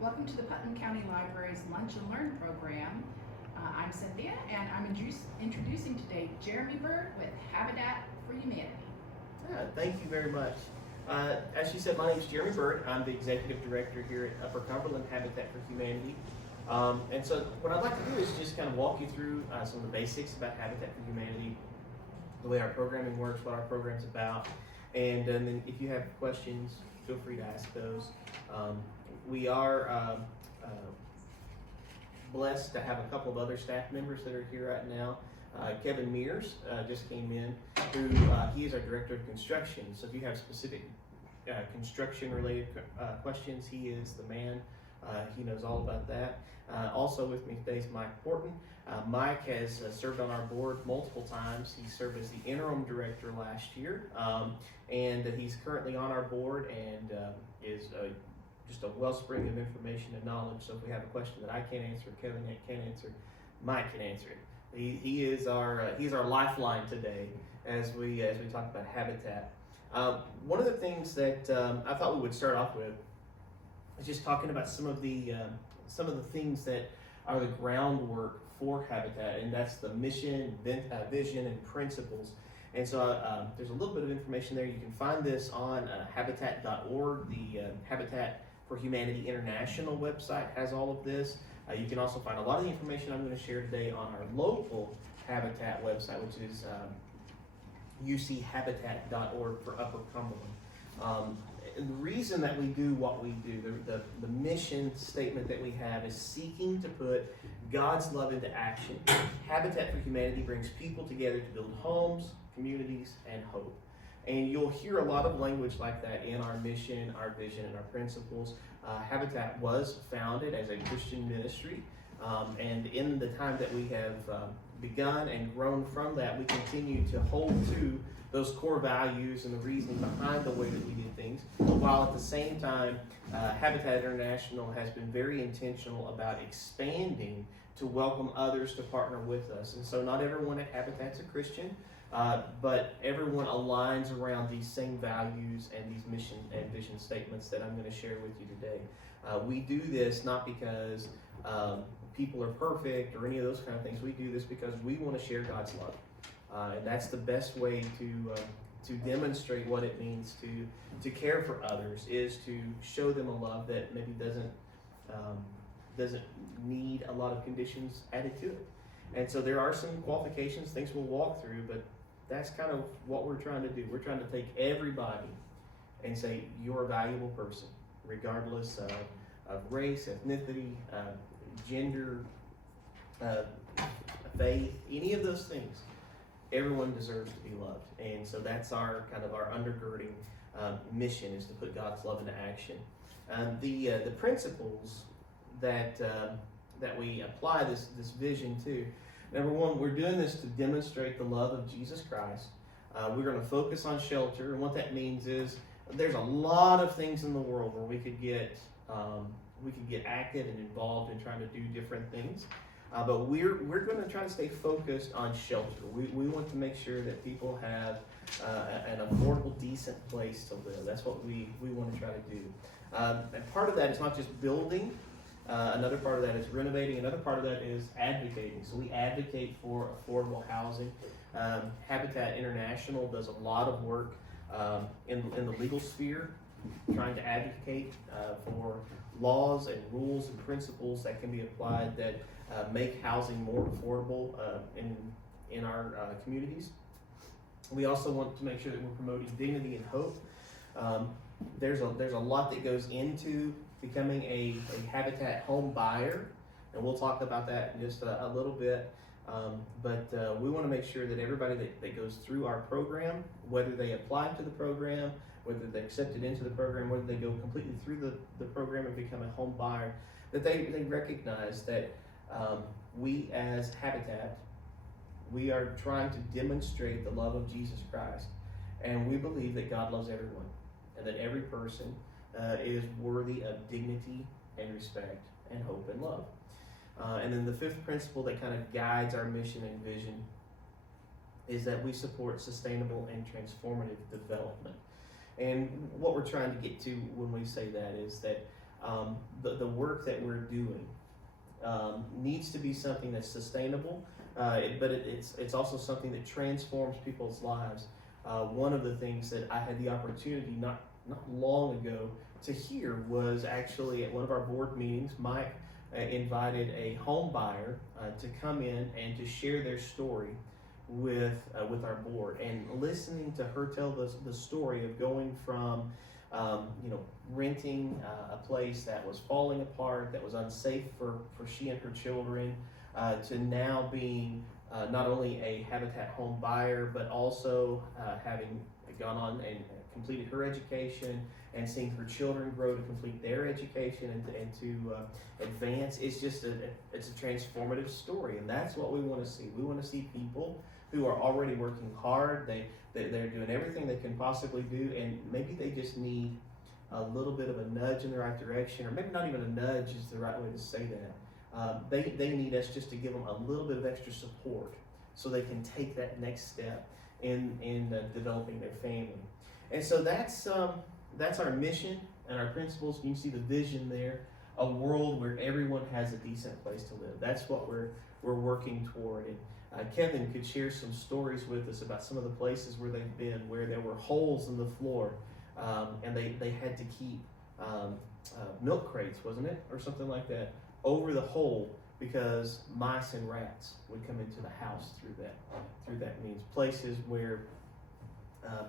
Welcome to the Putnam County Library's Lunch and Learn program. I'm Cynthia, and I'm introducing today Jeremy Byrd with Habitat for Humanity. Thank you very much. As she said, my name is Jeremy Byrd. I'm the Executive Director here at Upper Cumberland Habitat for Humanity. And so what I'd like to do is just kind of walk you through some of the basics about Habitat for Humanity, the way our programming works, what our program's about, and then if you have questions, feel free to ask those. We are blessed to have a couple of other staff members that are here right now. Kevin Mears just came in, who he is our Director of Construction. So if you have specific construction-related questions, he is the man. He knows all about that. Also with me today is Mike Porton. Mike has served on our board multiple times. He served as the interim director last year, and he's currently on our board and is just a wellspring of information and knowledge. So if we have a question that I can't answer, Kevin can't answer, Mike can answer it. He is our lifeline today as we talk about habitat. One of the things that I thought we would start off with is just talking about some of the things that are the groundwork for Habitat, and that's the mission, vision, and principles. And so there's a little bit of information there. You can find this on habitat.org. The Habitat for Humanity International website has all of this. You can also find a lot of the information I'm going to share today on our local Habitat website, which is uchabitat.org for Upper Cumberland. And the reason that we do what we do, the mission statement that we have, is seeking to put God's love into action. Habitat for Humanity brings people together to build homes, communities, and hope. And you'll hear a lot of language like that in our mission, our vision, and our principles. Habitat was founded as a Christian ministry, and in the time that we have begun and grown from that, we continue to hold to those core values and the reasoning behind the way that we do things, while at the same time, Habitat International has been very intentional about expanding to welcome others to partner with us. And so not everyone at Habitat's a Christian, but everyone aligns around these same values and these mission and vision statements that I'm going to share with you today. We do this not because people are perfect or any of those kind of things. We do this because we want to share God's love. And that's the best way to demonstrate what it means to care for others, is to show them a love that maybe doesn't need a lot of conditions added to it. And so there are some qualifications, things we'll walk through, but that's kind of what we're trying to do. We're trying to take everybody and say, you're a valuable person, regardless of race, ethnicity, gender, faith, any of those things. Everyone deserves to be loved. And so that's our undergirding mission, is to put God's love into action. The principles that we apply this vision to, number one, we're doing this to demonstrate the love of Jesus Christ. We're going to focus on shelter, and what that means is there's a lot of things in the world where we could get active and involved in trying to do different things. But we're going to try to stay focused on shelter. We want to make sure that people have an affordable, decent place to live. That's what we want to try to do. And part of that is not just building. Another part of that is renovating. Another part of that is advocating. So we advocate for affordable housing. Habitat International does a lot of work in the legal sphere, trying to advocate for laws and rules and principles that can be applied that make housing more affordable in our communities. We also want to make sure that we're promoting dignity and hope. There's a lot that goes into becoming a Habitat home buyer, and we'll talk about that in just a little bit. But we want to make sure that everybody that goes through our program, whether they apply to the program, whether they're accepted into the program, whether they go completely through the program and become a home buyer, that they recognize that we as Habitat, we are trying to demonstrate the love of Jesus Christ. And we believe that God loves everyone, and that every person is worthy of dignity and respect and hope and love. And then the fifth principle that kind of guides our mission and vision is that we support sustainable and transformative development. And what we're trying to get to when we say that is that the work that we're doing needs to be something that's sustainable, but it's also something that transforms people's lives. One of the things that I had the opportunity not long ago to hear was actually at one of our board meetings. Mike invited a home buyer to come in and to share their story with our board, and listening to her tell the story of going from renting a place that was falling apart, that was unsafe for she and her children, to now being not only a Habitat home buyer, but also having gone on and completed her education and seeing her children grow to complete their education and to advance. It's just it's a transformative story, and that's what we want to see. We want to see people who are already working hard. They're doing everything they can possibly do, and maybe they just need a little bit of a nudge in the right direction, or maybe not even a nudge is the right way to say that. They need us just to give them a little bit of extra support so they can take that next step in developing their family. And so that's our mission and our principles. You can see the vision there, a world where everyone has a decent place to live. That's what we're working toward. And Kevin could share some stories with us about some of the places where they've been, where there were holes in the floor, and they had to keep milk crates, wasn't it, or something like that, over the hole because mice and rats would come into the house through that means. Places where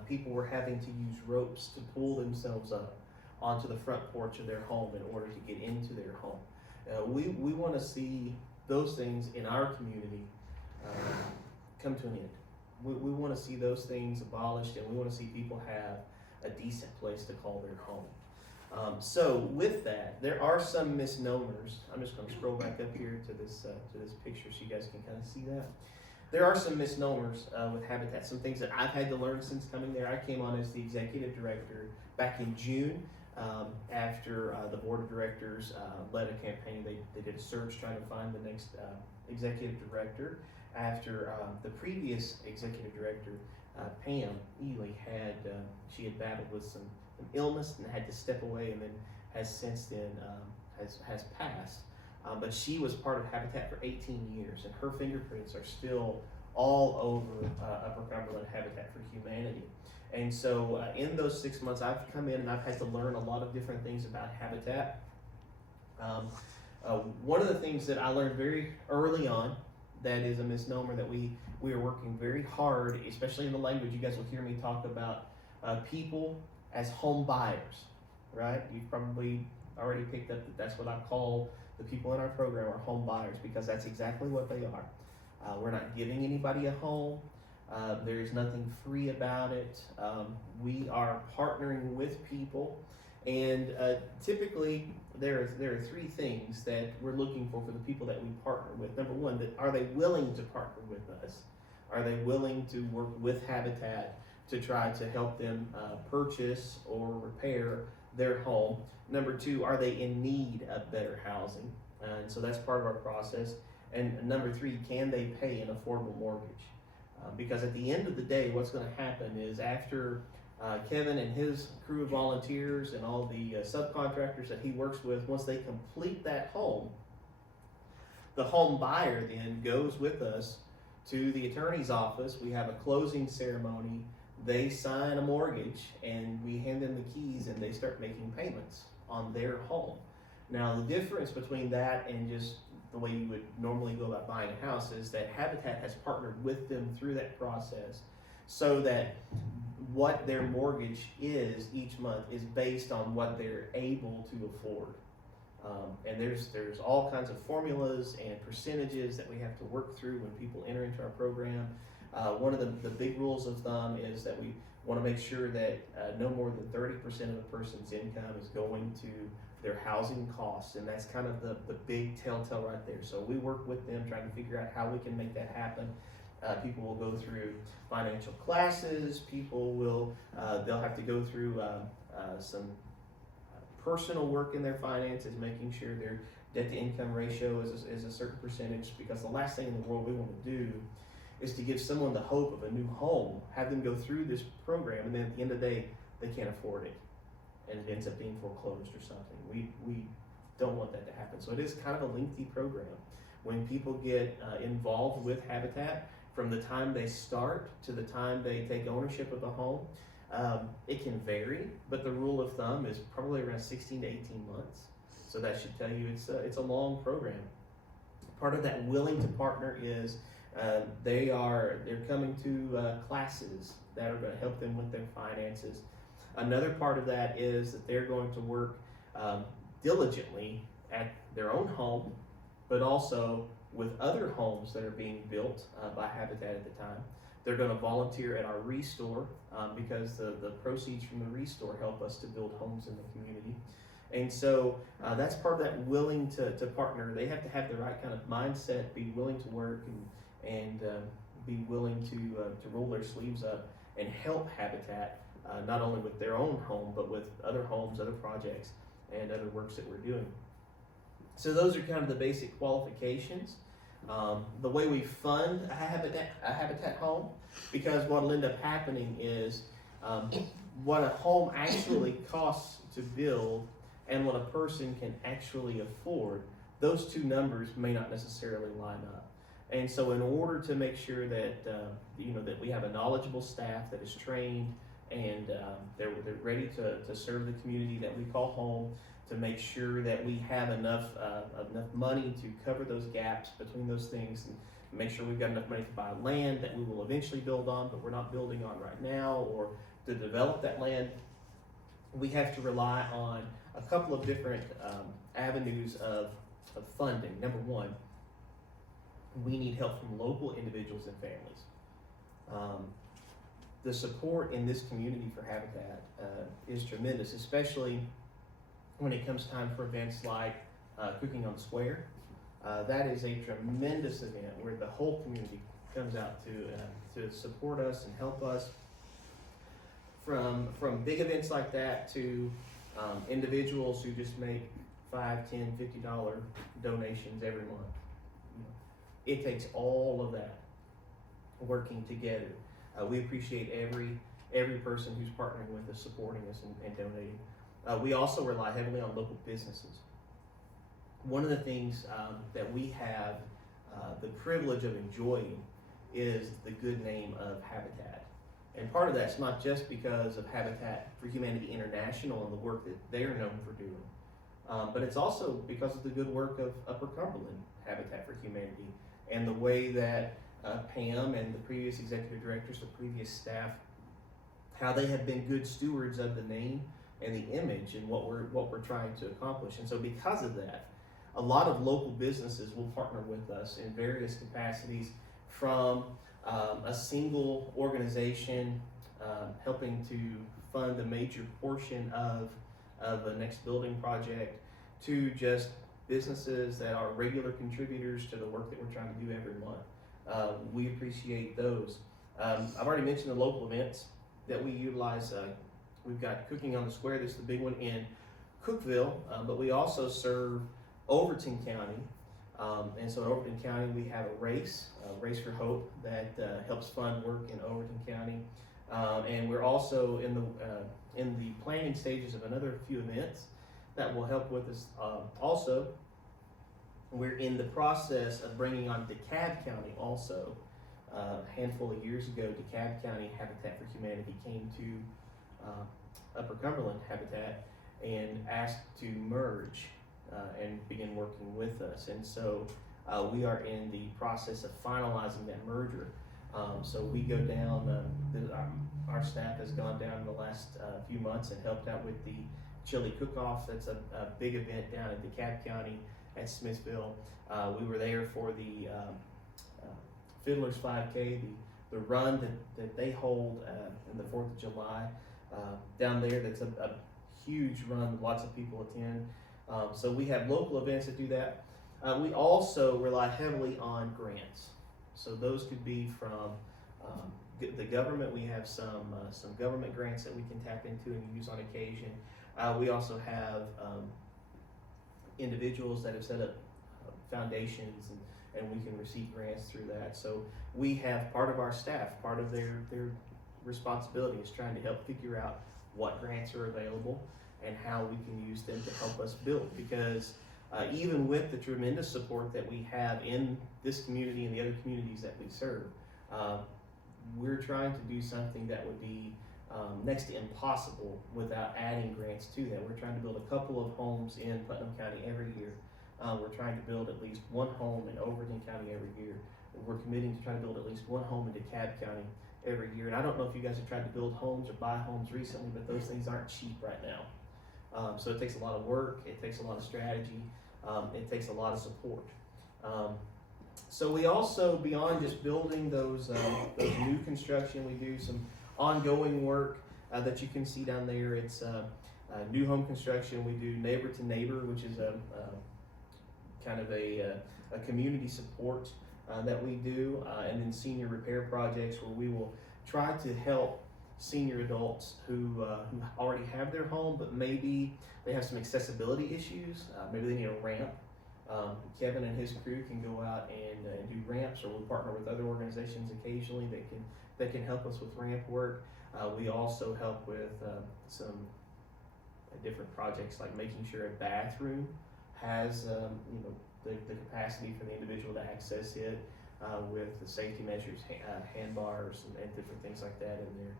people were having to use ropes to pull themselves up onto the front porch of their home in order to get into their home. We want to see those things in our community come to an end. We want to see those things abolished, and we want to see people have a decent place to call their home. So with that, there are some misnomers. I'm just going to scroll back up here to this picture so you guys can kind of see that. There are some misnomers with Habitat, some things that I've had to learn since coming there. I came on as the executive director back in June after the board of directors led a campaign. They did a search trying to find the next executive director after the previous executive director, Pam Ely, had battled with some illness and had to step away, and then has since then has passed. But she was part of Habitat for 18 years, and her fingerprints are still all over Upper Cumberland Habitat for Humanity. And so in those 6 months, I've come in and I've had to learn a lot of different things about Habitat. One of the things that I learned very early on that is a misnomer that we are working very hard, especially in the language. You guys will hear me talk about people as home buyers, right? You've probably already picked up that that's what I call the people in our program are home buyers, because that's exactly what they are. We're not giving anybody a home. There is nothing free about it. We are partnering with people, and typically there are three things that we're looking for the people that we partner with. Number one, that are they willing to partner with us? Are they willing to work with Habitat to try to help them purchase or repair their home? Number two, are they in need of better housing? And so that's part of our process. And number three, can they pay an affordable mortgage? Because at the end of the day, what's going to happen is after Kevin and his crew of volunteers and all the subcontractors that he works with, once they complete that home, the home buyer then goes with us to the attorney's office. We have a closing ceremony. They sign a mortgage, and we hand them the keys, and they start making payments on their home. Now, the difference between that and just the way you would normally go about buying a house is that Habitat has partnered with them through that process, so that what their mortgage is each month is based on what they're able to afford. And there's all kinds of formulas and percentages that we have to work through when people enter into our program. One of the big rules of thumb is that we want to make sure that no more than 30% of a person's income is going to their housing costs, and that's kind of the big telltale right there. So we work with them trying to figure out how we can make that happen. People will go through financial classes. People will they'll have to go through some personal work in their finances, making sure their debt-to-income ratio is a certain percentage, because the last thing in the world we want to do is to give someone the hope of a new home, have them go through this program, and then at the end of the day, they can't afford it. and it ends up being foreclosed or something. We don't want that to happen. So it is kind of a lengthy program. When people get involved with Habitat, from the time they start to the time they take ownership of the home, it can vary, but the rule of thumb is probably around 16 to 18 months. So that should tell you it's a long program. Part of that willing to partner is they're coming to classes that are going to help them with their finances. Another part of that is that they're going to work diligently at their own home, but also with other homes that are being built by Habitat at the time. They're going to volunteer at our restore because the proceeds from the restore help us to build homes in the community. And so that's part of that willing to partner. They have to have the right kind of mindset, be willing to work and be willing to roll their sleeves up and help Habitat, not only with their own home, but with other homes, other projects, and other works that we're doing. So those are kind of the basic qualifications. The way we fund a Habitat home, because what'll end up happening is what a home actually costs to build and what a person can actually afford, those two numbers may not necessarily line up. And so in order to make sure that that we have a knowledgeable staff that is trained and they're ready to serve the community that we call home, to make sure that we have enough money to cover those gaps between those things, and make sure we've got enough money to buy land that we will eventually build on, but we're not building on right now, or to develop that land, we have to rely on a couple of different avenues of funding. Number one, we need help from local individuals and families. The support in this community for Habitat is tremendous, especially when it comes time for events like Cooking on the Square. That is a tremendous event where the whole community comes out to support us and help us. From big events like that to individuals who just make $5, $10, $50 donations every month. It takes all of that working together. We appreciate every person who's partnering with us, supporting us, and donating. We also rely heavily on local businesses. One of the things that we have the privilege of enjoying is the good name of Habitat. And part of that's not just because of Habitat for Humanity International and the work that they're known for doing, but it's also because of the good work of Upper Cumberland Habitat for Humanity and the way that Pam and the previous executive directors, the previous staff, how they have been good stewards of the name and the image and what we're trying to accomplish. And so because of that, a lot of local businesses will partner with us in various capacities, from a single organization helping to fund a major portion of a next building project, to just businesses that are regular contributors to the work that we're trying to do every month. We appreciate those. I've already mentioned the local events that we utilize. We've got Cooking on the Square, this is the big one in Cookeville, but we also serve Overton County. And so in Overton County, we have a Race for Hope, that helps fund work in Overton County. And we're also in the planning stages of another few events that will help with us. Also, we're in the process of bringing on DeKalb County also. A handful of years ago, DeKalb County Habitat for Humanity came to Upper Cumberland Habitat and asked to merge and begin working with us. And so we are in the process of finalizing that merger. So we go down, our staff has gone down in the last few months and helped out with the chili cook-off. That's a big event down in DeKalb County at Smithville. We were there for the Fiddler's 5K, the run that they hold in the 4th of July down there. That's a huge run, lots of people attend. So we have local events that do that. We also rely heavily on grants. So those could be from the government. We have some government grants that we can tap into and use on occasion. We also have individuals that have set up foundations, and we can receive grants through that. So we have part of our staff, part of their responsibility is trying to help figure out what grants are available, and how we can use them to help us build. Because even with the tremendous support that we have in this community and the other communities that we serve, we're trying to do something that would be next to impossible without adding grants to that. We're trying to build a couple of homes in Putnam County every year. We're trying to build at least one home in Overton County every year. We're committing to try to build at least one home in DeKalb County every year. And I don't know if you guys have tried to build homes or buy homes recently, but those things aren't cheap right now. So it takes a lot of work, it takes a lot of strategy, it takes a lot of support. So we also, beyond just building those new construction, we do some ongoing work that you can see down there. It's new home construction. We do neighbor to neighbor, which is a kind of a community support that we do, and then senior repair projects where we will try to help senior adults who already have their home, but maybe they have some accessibility issues. Maybe they need a ramp. Kevin and his crew can go out and do ramps, or we'll partner with other organizations occasionally that can help us with ramp work. We also help with some different projects, like making sure a bathroom has the capacity for the individual to access it, with the safety measures, hand bars and different things like that in there.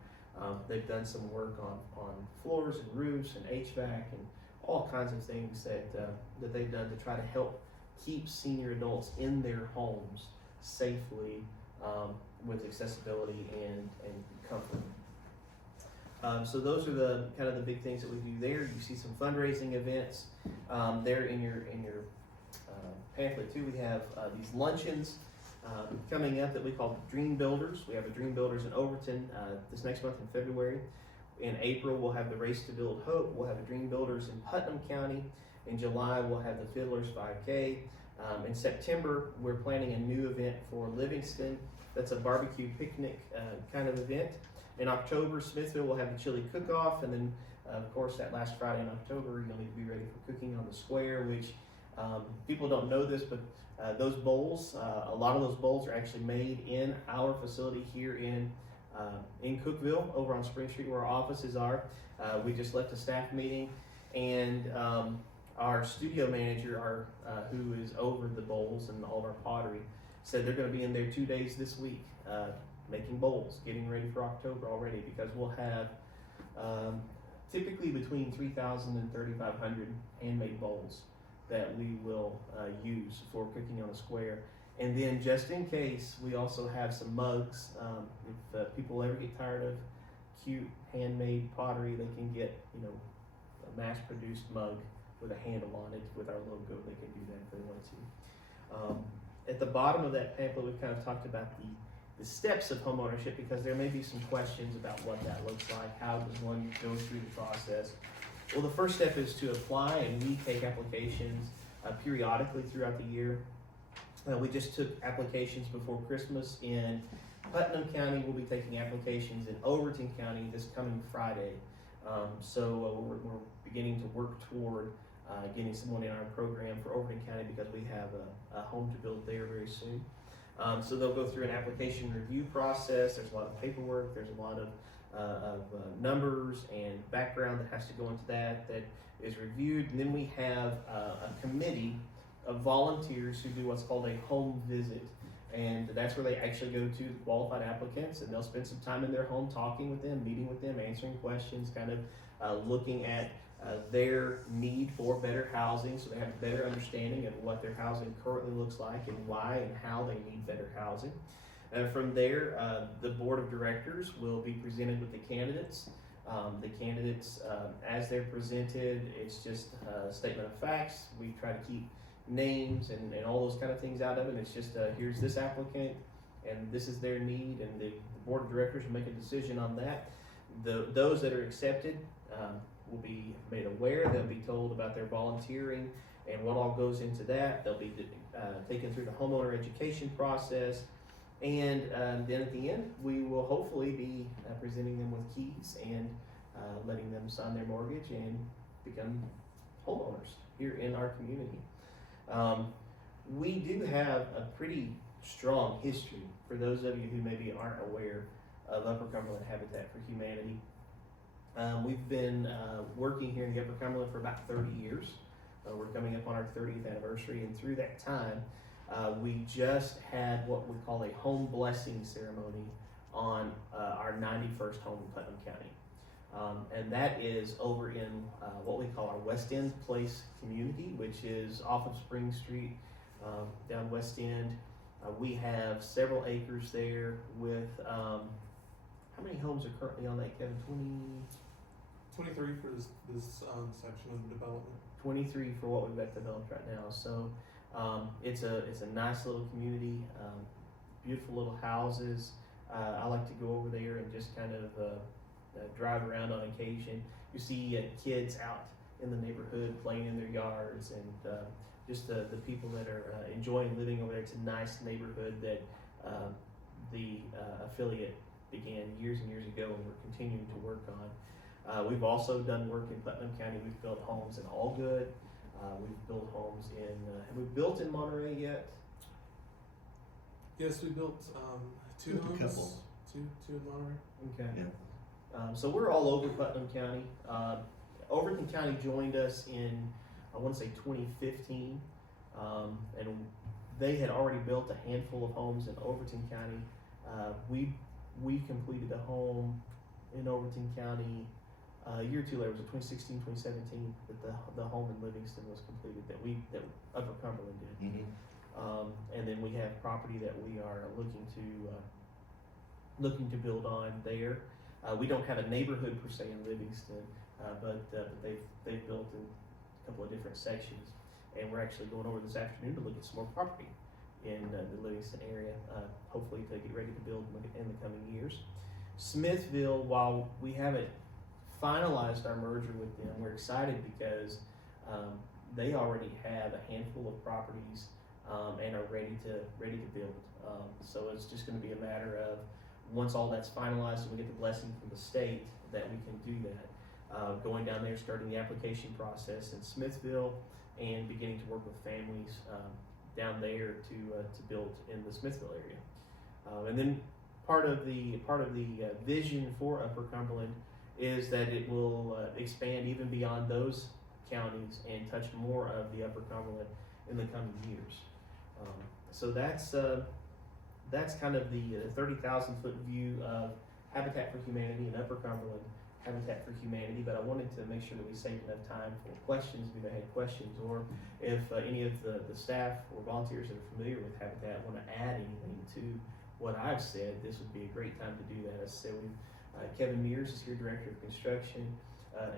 They've done some work on floors and roofs and HVAC and all kinds of things that they've done to try to help keep senior adults in their homes safely, with accessibility and comfort. So those are the kind of the big things that we do there. You see some fundraising events there in your pamphlet too. We have these luncheons coming up that we call Dream Builders. We have a Dream Builders in Overton this next month in February. In April, we'll have the Race to Build Hope. We'll have a Dream Builders in Putnam County. In July, we'll have the Fiddlers 5K. In September, we're planning a new event for Livingston. That's a barbecue picnic kind of event. In October, Smithville will have the chili cook-off, and then of course that last Friday in October, you'll need to be ready for cooking on the square, which people don't know this, but those bowls, a lot of those bowls are actually made in our facility here in Cookeville, over on Spring Street where our offices are. We just left a staff meeting, and our studio manager, who is over the bowls and all of our pottery, said they're going to be in there 2 days this week making bowls, getting ready for October already, because we'll have typically between 3,000 and 3,500 handmade bowls that we will use for cooking on a square. And then, just in case, we also have some mugs. If people ever get tired of cute handmade pottery, they can get a mass-produced mug with a handle on it with our logo. They can do that if they want to. At the bottom of that pamphlet, we've kind of talked about the steps of homeownership, because there may be some questions about what that looks like. How does one go through the process? Well, the first step is to apply, and we take applications periodically throughout the year. We just took applications before Christmas in Putnam County. We'll be taking applications in Overton County this coming Friday. So we're beginning to work toward getting someone in our program for Overton County, because we have a home to build there very soon. So they'll go through an application review process. There's a lot of paperwork. There's a lot of numbers and background that has to go into that is reviewed. And then we have a committee of volunteers who do what's called a home visit. And that's where they actually go to the qualified applicants, and they'll spend some time in their home talking with them, meeting with them, answering questions, kind of looking at their need for better housing, so they have a better understanding of what their housing currently looks like and why and how they need better housing. And from there, the board of directors will be presented with the candidates. The candidates, as they're presented, it's just a statement of facts. We try to keep names and all those kind of things out of it. It's just here's this applicant and this is their need, and the board of directors will make a decision on that. Those that are accepted will be made aware. They'll be told about their volunteering and what all goes into that. They'll be taken through the homeowner education process, and then at the end we will hopefully be presenting them with keys and letting them sign their mortgage and become homeowners here in our community. We do have a pretty strong history, for those of you who maybe aren't aware of Upper Cumberland Habitat for Humanity. We've been working here in the Upper Cumberland for about 30 years. We're coming up on our 30th anniversary, and through that time, we just had what we call a home blessing ceremony on our 91st home in Putnam County. And that is over in what we call our West End Place community, which is off of Spring Street, down West End. We have several acres there with, how many homes are currently on that, Kevin? 23 for this section of the development. 23 for what we've got developed right now. So it's a nice little community, beautiful little houses. I like to go over there and just kind of drive around on occasion. You see kids out in the neighborhood playing in their yards, and just the people that are enjoying living over there. It's a nice neighborhood that the affiliate began years and years ago, and we're continuing to work on. We've also done work in Putnam County. We've built homes in Allgood. We've built homes in, have we built in Monterey yet? Yes, we built two Built a homes. couple. Two in Monterey. Okay. Yeah. So we're all over Putnam County. Overton County joined us in, I want to say 2015, and they had already built a handful of homes in Overton County. We completed a home in Overton County a year or two later. It was 2016, 2017 that the home in Livingston was completed that Upper Cumberland did. Mm-hmm. And then we have property that we are looking to build on there. We don't have a neighborhood per se in Livingston, but they've built in a couple of different sections, and we're actually going over this afternoon to look at some more property in the Livingston area, hopefully to get ready to build in the coming years. Smithville, while we haven't finalized our merger with them, we're excited because they already have a handful of properties and are ready to build. So it's just going to be a matter of once all that's finalized and we get the blessing from the state that we can do that. Going down there, starting the application process in Smithville, and beginning to work with families down there to build in the Smithville area. And then part of the vision for Upper Cumberland is that it will expand even beyond those counties and touch more of the Upper Cumberland in the coming years. So that's kind of the 30,000 foot view of Habitat for Humanity in Upper Cumberland, Habitat for Humanity. But I wanted to make sure that we saved enough time for questions if you had questions, or if any of the staff or volunteers that are familiar with Habitat want to add anything to what I've said. This would be a great time to do that. As I said, Kevin Mears is here, Director of Construction.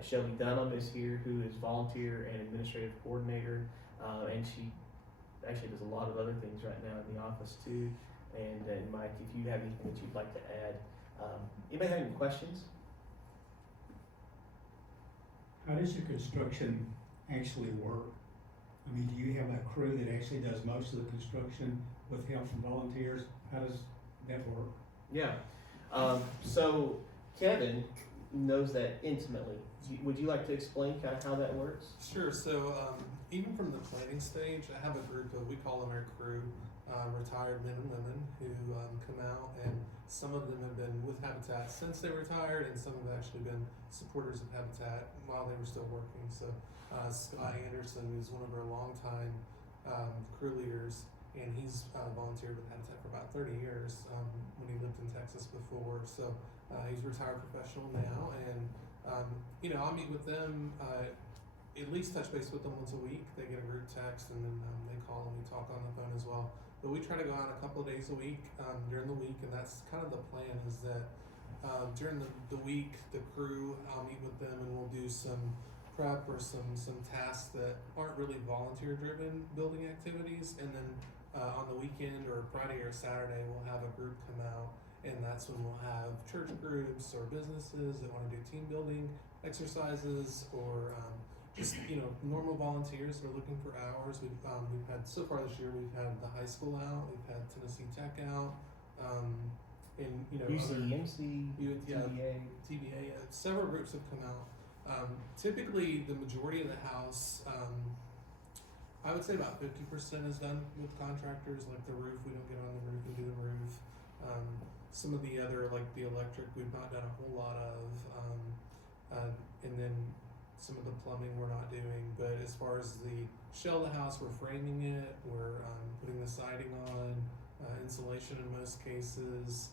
Shelby Dunham is here, who is volunteer and administrative coordinator, and she actually does a lot of other things right now in the office too. And Mike, if you have anything that you'd like to add, anybody have any questions? How does your construction actually work? I mean, do you have a crew that actually does most of the construction with help from volunteers? How does that work? Yeah. So Kevin knows that intimately. Would you like to explain kind of how that works? Sure. So even from the planning stage, I have a group of, we call them our crew, retired men and women who come out, and some of them have been with Habitat since they retired, and some have actually been supporters of Habitat while they were still working. So Scott Anderson, who's one of our longtime crew leaders, and he's volunteered with Habitat for about 30 years when he lived in Texas before. So he's a retired professional now, and I'll meet with them, at least touch base with them once a week. They get a group text, and then they call and we talk on the phone as well. But we try to go out a couple of days a week during the week, and that's kind of the plan, is that during the week, the crew, I'll meet with them and we'll do some prep or some tasks that aren't really volunteer-driven building activities, and then on the weekend or Friday or Saturday, we'll have a group come out, and that's when we'll have church groups or businesses that want to do team building exercises, or just normal volunteers that are looking for hours. We've had, so far this year, we've had the high school out, we've had Tennessee Tech out, and UCMC, TBA. Several groups have come out. Typically, the majority of the house, I would say about 50% is done with contractors. Like the roof, we don't get on the roof and do the roof. Some of the other, like the electric, we've not done a whole lot of. and then some of the plumbing we're not doing. But as far as the shell of the house, we're framing it, we're putting the siding on, insulation in most cases.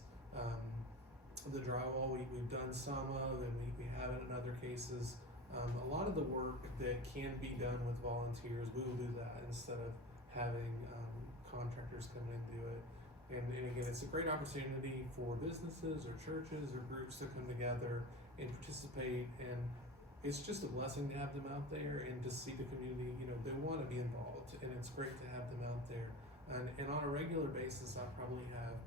The drywall we've done some of, and we haven't in other cases. A lot of the work that can be done with volunteers, we will do that instead of having contractors come in and do it. And again, it's a great opportunity for businesses or churches or groups to come together and participate. And it's just a blessing to have them out there and to see the community, they want to be involved, and it's great to have them out there. And on a regular basis, I probably have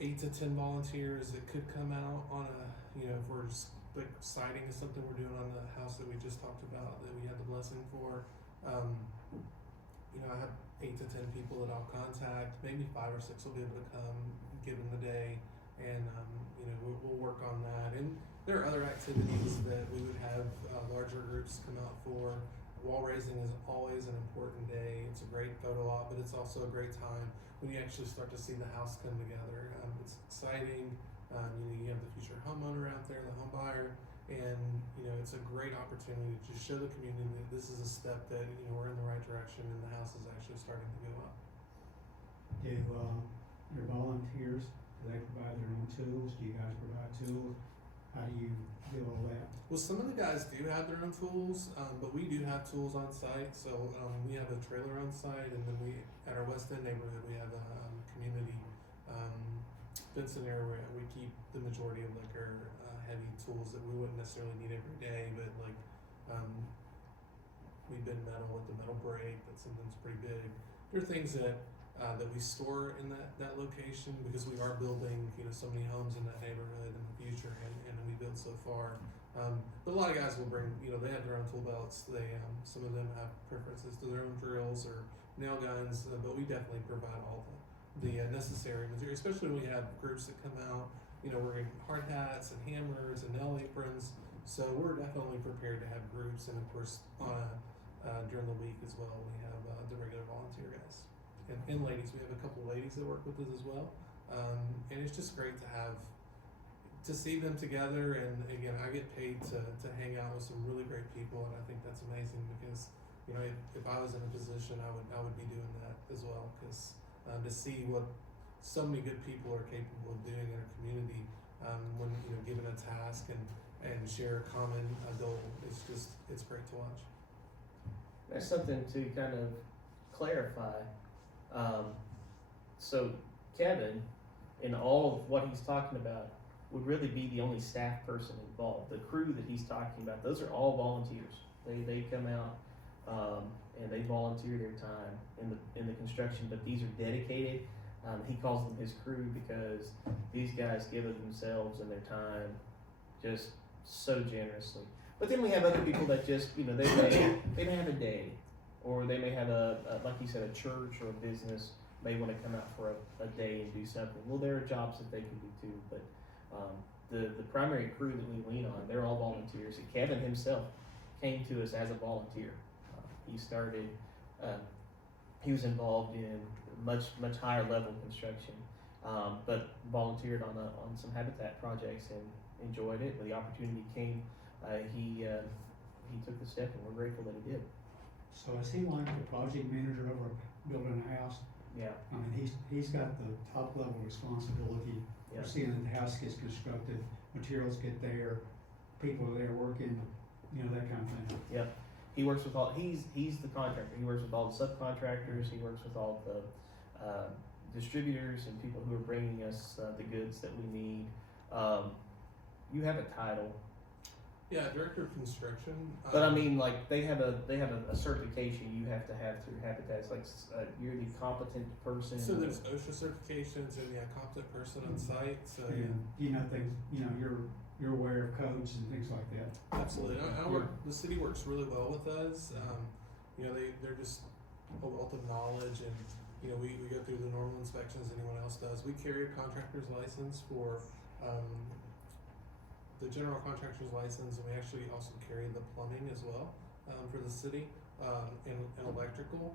8 to 10 volunteers that could come out on a, if we're just like siding is something we're doing on the house that we just talked about that we had the blessing for. I have 8 to 10 people that I'll contact. Maybe 5 or 6 will be able to come given the day, and we'll work on that. And there are other activities that we would have larger groups come out for. Wall raising is always an important day. It's a great photo op, but it's also a great time when you actually start to see the house come together. It's exciting. You have the future homeowner out there, the home buyer, and it's a great opportunity to show the community that this is a step that we're in the right direction and the house is actually starting to go up. Do your volunteers, do they provide their own tools? Do you guys provide tools? How do you do all that? Well, some of the guys do have their own tools, but we do have tools on site. So we have a trailer on site, and then at our West End neighborhood, we have a community fencing area where we keep the majority of like our heavy tools that we wouldn't necessarily need every day, but like we bend metal with the metal brake. That's something that's pretty big. There are things that we store in that location because we are building so many homes in that neighborhood in the future, and we built so far. But a lot of guys will bring they have their own tool belts. They some of them have preferences to their own drills or nail guns, but we definitely provide all the necessary material, especially when we have groups that come out. We're in hard hats and hammers and nail aprons, so we're definitely prepared to have groups. And of course, during the week as well, we have the regular volunteer guys and ladies. We have a couple ladies that work with us as well, and it's just great to see them together. And again, I get paid to hang out with some really great people, and I think that's amazing because if I was in a position, I would be doing that as well, because to see what so many good people are capable of doing in our community when given a task and share a common goal, it's great to watch. That's something to kind of clarify. So Kevin, in all of what he's talking about, would really be the only staff person involved. The crew that he's talking about, those are all volunteers. They come out and they volunteer their time in the construction, but these are dedicated. He calls them his crew because these guys give of themselves and their time just so generously. But then we have other people that just they may have a day, or they may have a like you said, a church or a business may want to come out for a day and do something. Well, there are jobs that they can do too, but the primary crew that we lean on, they're all volunteers. And Kevin himself came to us as a volunteer. He started, he was involved in much higher level construction, but volunteered on some habitat projects and enjoyed it. When the opportunity came, he took the step, and we're grateful that he did. So is he like the project manager over building a house? Yeah. I mean, he's got the top level responsibility Yeah. for seeing that the house gets constructed, materials get there, people are there working, that kind of thing. Yeah. He works with all. He's the contractor. He works with all the subcontractors. He works with all the distributors and people who are bringing us the goods that we need. You have a title. Yeah, director of construction. But I mean, like they have a certification you have to have through Habitat. It's like you're the competent person. So there's OSHA certifications and competent person on site. So And things. You're aware of codes and things like that. Absolutely. The city works really well with us. They're just a wealth of knowledge, and we go through the normal inspections anyone else does. We carry a contractor's license for the general contractor's license, and we actually also carry the plumbing as well for the city and electrical.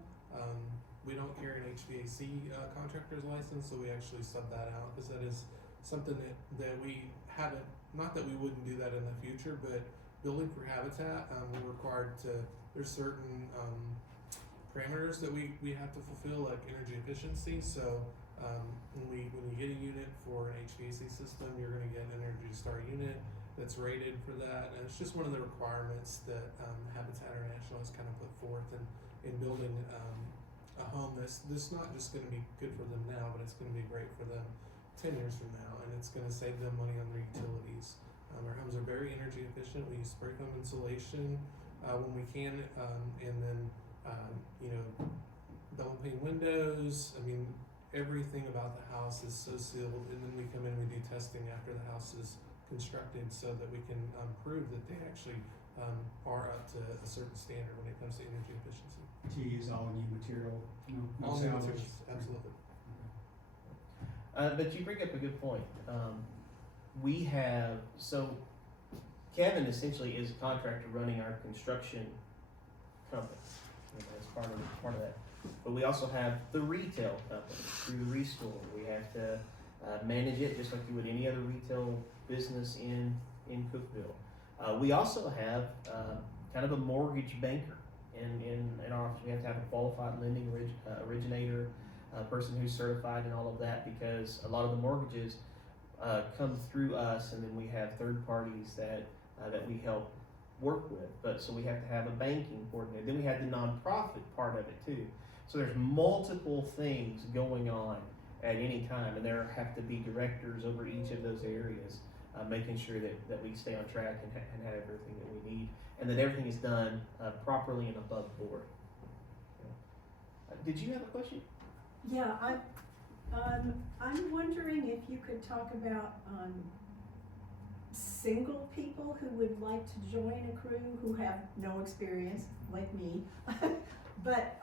We don't carry an HVAC contractor's license, so we actually sub that out because that is something that we haven't, not that we wouldn't do that in the future, but building for habitat, we're required to, there's certain parameters that we have to fulfill, like energy efficiency. So when you get a unit for an HVAC system, you're going to get an Energy Star unit that's rated for that, and it's just one of the requirements that Habitat International has kind of put forth in building a home that's not just going to be good for them now, but it's going to be great for them 10 years from now, and it's going to save them money on their utilities. Our homes are very energy efficient. We use spray foam insulation when we can, and then double pane windows. I mean, everything about the house is so sealed, and then we come in and we do testing after the house is constructed so that we can prove that they actually are up to a certain standard when it comes to energy efficiency. Do you use all new material? No All new salvage? materials, absolutely. But you bring up a good point. We have, so Kevin essentially is a contractor running our construction company. That's part of that. But we also have the retail company through the Restore. We have to manage it just like you would any other retail business in Cookeville. We also have kind of a mortgage banker in our office. We have to have a qualified lending originator, a person who's certified and all of that, because a lot of the mortgages come through us, and then we have third parties that we help work with. But so we have to have a banking coordinator. Then we have the nonprofit part of it too. So there's multiple things going on at any time, and there have to be directors over each of those areas, making sure that we stay on track and have everything that we need, and that everything is done properly and above board. Did you have a question? Yeah, I'm wondering if you could talk about single people who would like to join a crew who have no experience, like me. But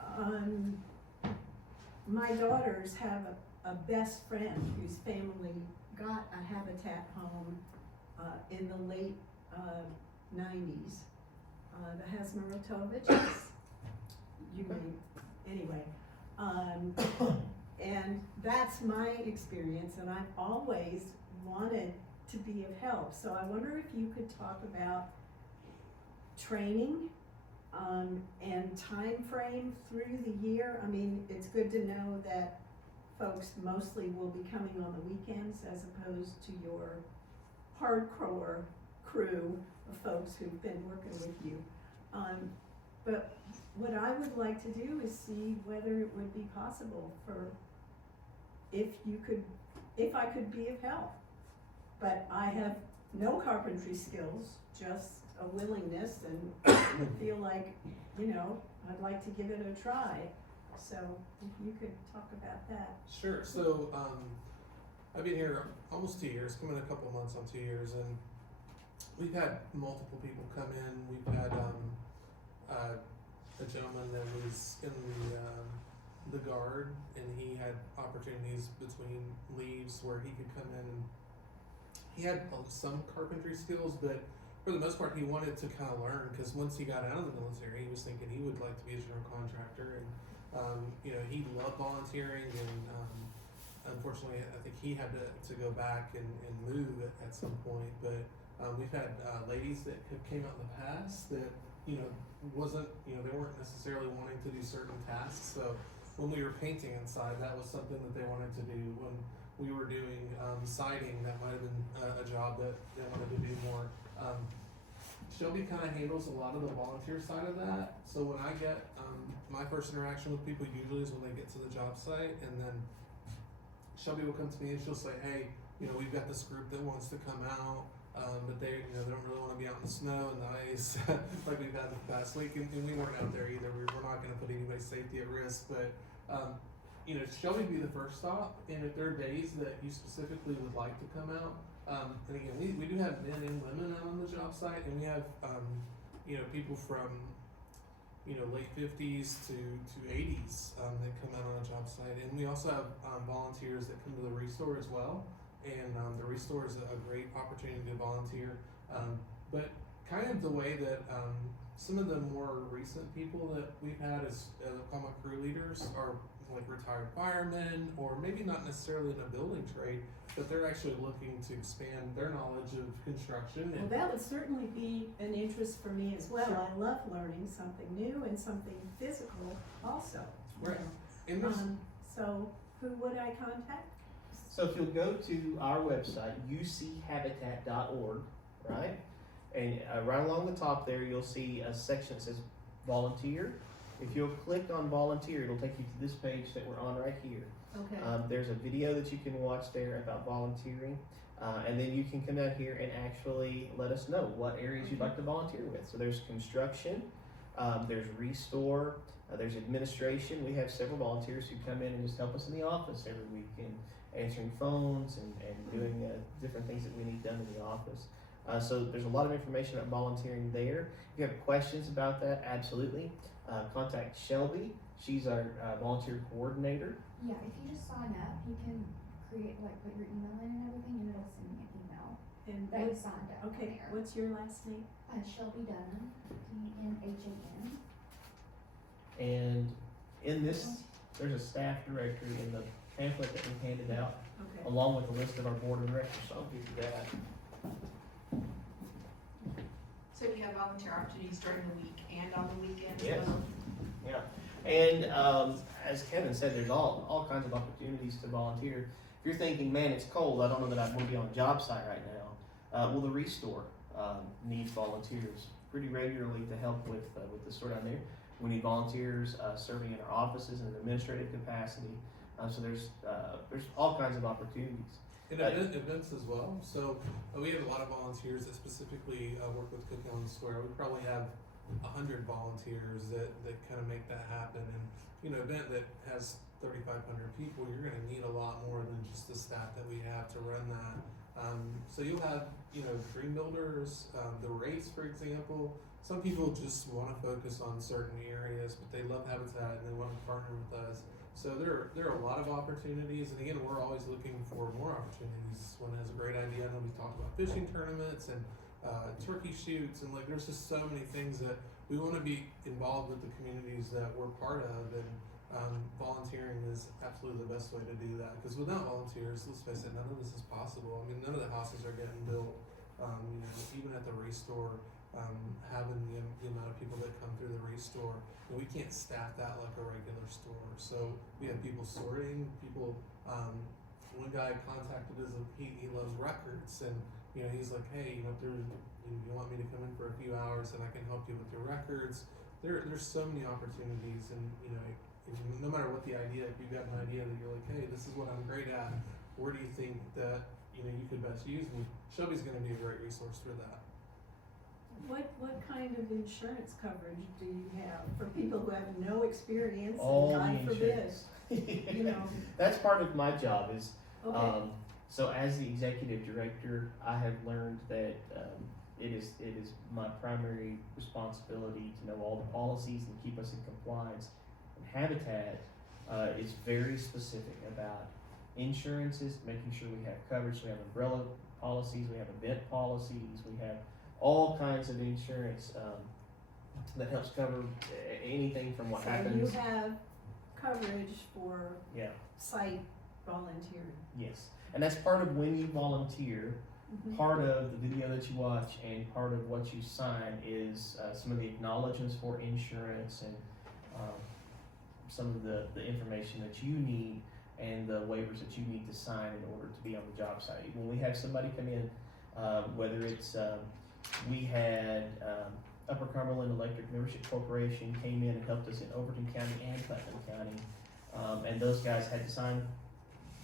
my daughters have a best friend whose family got a Habitat home in the late 90s. The Hasmarotoviches, you may, anyway. And that's my experience, and I've always wanted to be of help. So I wonder if you could talk about training and time frame through the year. I mean, it's good to know that folks mostly will be coming on the weekends as opposed to your hardcore crew of folks who've been working with you. But what I would like to do is see whether it would be possible for, if I could be of help. But I have no carpentry skills, just a willingness, and feel like, I'd like to give it a try. So if you could talk about that. Sure. So I've been here almost 2 years, coming a couple months on 2 years, and we've had multiple people come in. We've had a gentleman that was in the guard, and he had opportunities between leaves where he could come in, and he had some carpentry skills, but for the most part he wanted to kind of learn, because once he got out of the military he was thinking he would like to be a general contractor, and he loved volunteering, and unfortunately I think he had to go back and move at some point. But we've had ladies that came out in the past that they weren't necessarily wanting to do certain tasks. So when we were painting inside, that was something that they wanted to do. When we were doing siding, that might have been a job that they wanted to do more. Shelby kind of handles a lot of the volunteer side of that. So when I get my first interaction with people usually is when they get to the job site, and then Shelby will come to me and she'll say, hey, we've got this group that wants to come out, but they don't really want to be out in the snow and the ice like we've had the past week, and we weren't out there either. We're not going to put anybody's safety at risk, but Shelby be the first stop, and if there are days that you specifically would like to come out, and again, we do have men and women out on the job site, and we have people from late 50s to 80s that come out on a job site, and we also have volunteers that come to the Restore as well. And the Restore is a great opportunity to volunteer, but kind of the way that some of the more recent people that we've had as call my crew leaders are like retired firemen, or maybe not necessarily in a building trade, but they're actually looking to expand their knowledge of construction. Well, And that would certainly be an interest for me as well. Sure. I love learning something new and something physical also. you Right. know. and there's So who would I contact? So if you'll go to our website, uchabitat.org, right? And right along the top there, you'll see a section that says volunteer. If you'll click on volunteer, it'll take you to this page that we're on right here. Okay. There's a video that you can watch there about volunteering. And then you can come out here and actually let us know what areas you'd like to volunteer with. So there's construction, there's restore, there's administration. We have several volunteers who come in and just help us in the office every week and answering phones and doing different things that we need done in the office. So there's a lot of information about volunteering there. If you have questions about that, absolutely. Contact Shelby. She's our volunteer coordinator. Yeah, if you just sign up, you can create, like, put your email in and everything, and it'll send me an email And that you what, signed up on okay, there. what's your last name? Shelby Dunham, DNHAM. And in this, there's a staff directory in the pamphlet that we handed out, Okay. along with a list of our board of directors. So I'll give you that. So do you have volunteer opportunities during the week and on the weekend as Yes. well? Yeah, and as Kevin said, there's all kinds of opportunities to volunteer. If you're thinking, man, it's cold, I don't know that I want to be on a job site right now. Well, the Restore needs volunteers pretty regularly to help with the store down there. We need volunteers serving in our offices in an administrative capacity. So there's all kinds of opportunities. and events as well. So we have a lot of volunteers that specifically work with Cook Island Square. We probably have 100 volunteers that kind of make that happen. And an event that has 3,500 people, you're going to need a lot more than just the staff that we have to run that. So you'll have dream builders, the race, for example. Some people just want to focus on certain areas, but they love Habitat and they want to partner with us. So there are a lot of opportunities, and again, we're always looking for more opportunities. One has a great idea, and then we talk about fishing tournaments and turkey shoots, and there's just so many things that we want to be involved with the communities that we're part of, and volunteering is absolutely the best way to do that. Because without volunteers, let's face it, none of this is possible. I mean, none of the houses are getting built. Even at the Restore, having the amount of people that come through the Restore, we can't staff that like a regular store. So we have people sorting, people. One guy contacted us. He loves records, and he's like, hey, if you want me to come in for a few hours, and I can help you with your records. There's so many opportunities, and no matter what the idea, if you've got an idea that you're like, hey, this is what I'm great at, where do you think that you could best use me? Shelby's going to be a great resource for that. What kind of insurance coverage do you have for people who have no experience All and God the forbid, insurance. That's part of my job is, Okay. so as the executive director, I have learned that it is my primary responsibility to know all the policies and keep us in compliance. And Habitat is very specific about insurances, making sure we have coverage. We have umbrella policies, we have event policies, we have all kinds of insurance that helps cover anything from what So happens. you have coverage for Yeah. site volunteering. Yes, and that's part of when you volunteer. Mhm. Part of the video that you watch and part of what you sign is some of the acknowledgments for insurance and some of the information that you need and the waivers that you need to sign in order to be on the job site. When we have somebody come in, whether it's we had Upper Cumberland Electric Membership Corporation came in and helped us in Overton County and Putnam County, and those guys had to sign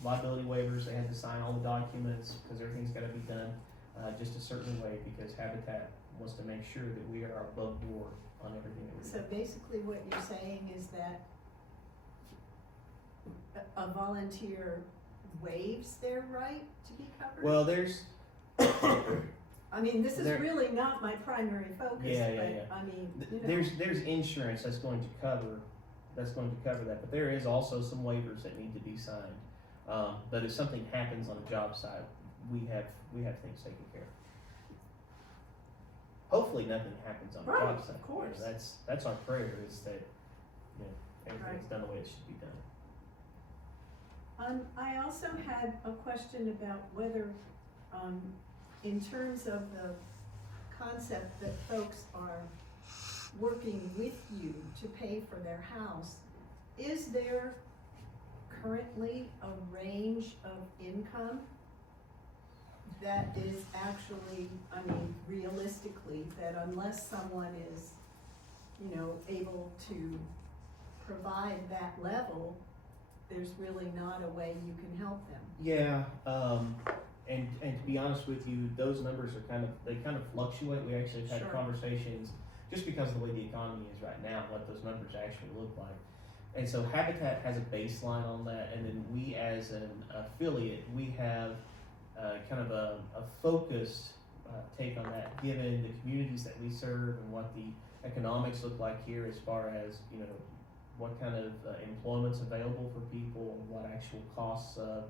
liability waivers. They had to sign all the documents because everything's got to be done just a certain way because Habitat wants to make sure that we are above board on everything that we So do. basically what you're saying is that a volunteer waives their right to be covered? Well, there's I mean, this is there- really not my primary focus, Yeah, but yeah. I mean, there's insurance that's going to cover that, but there is also some waivers that need to be signed. But if something happens on a job site, we have things taken care of. Hopefully, nothing happens on a Right, job site. of course. That's our prayer is that everything's Right. done the way it should be done. I also had a question about whether, in terms of the concept that folks are working with you to pay for their house, is there currently a range of income that is actually, I mean, realistically, that unless someone is, you know, able to provide that level, there's really not a way you can help them? Yeah, and to be honest with you, those numbers are they kind of fluctuate. We actually have had Sure. conversations just because of the way the economy is right now, what those numbers actually look like. And so Habitat has a baseline on that, and then we as an affiliate, we have kind of a focused take on that, given the communities that we serve and what the economics look like here as far as, you know, what kind of employment's available for people and what actual costs of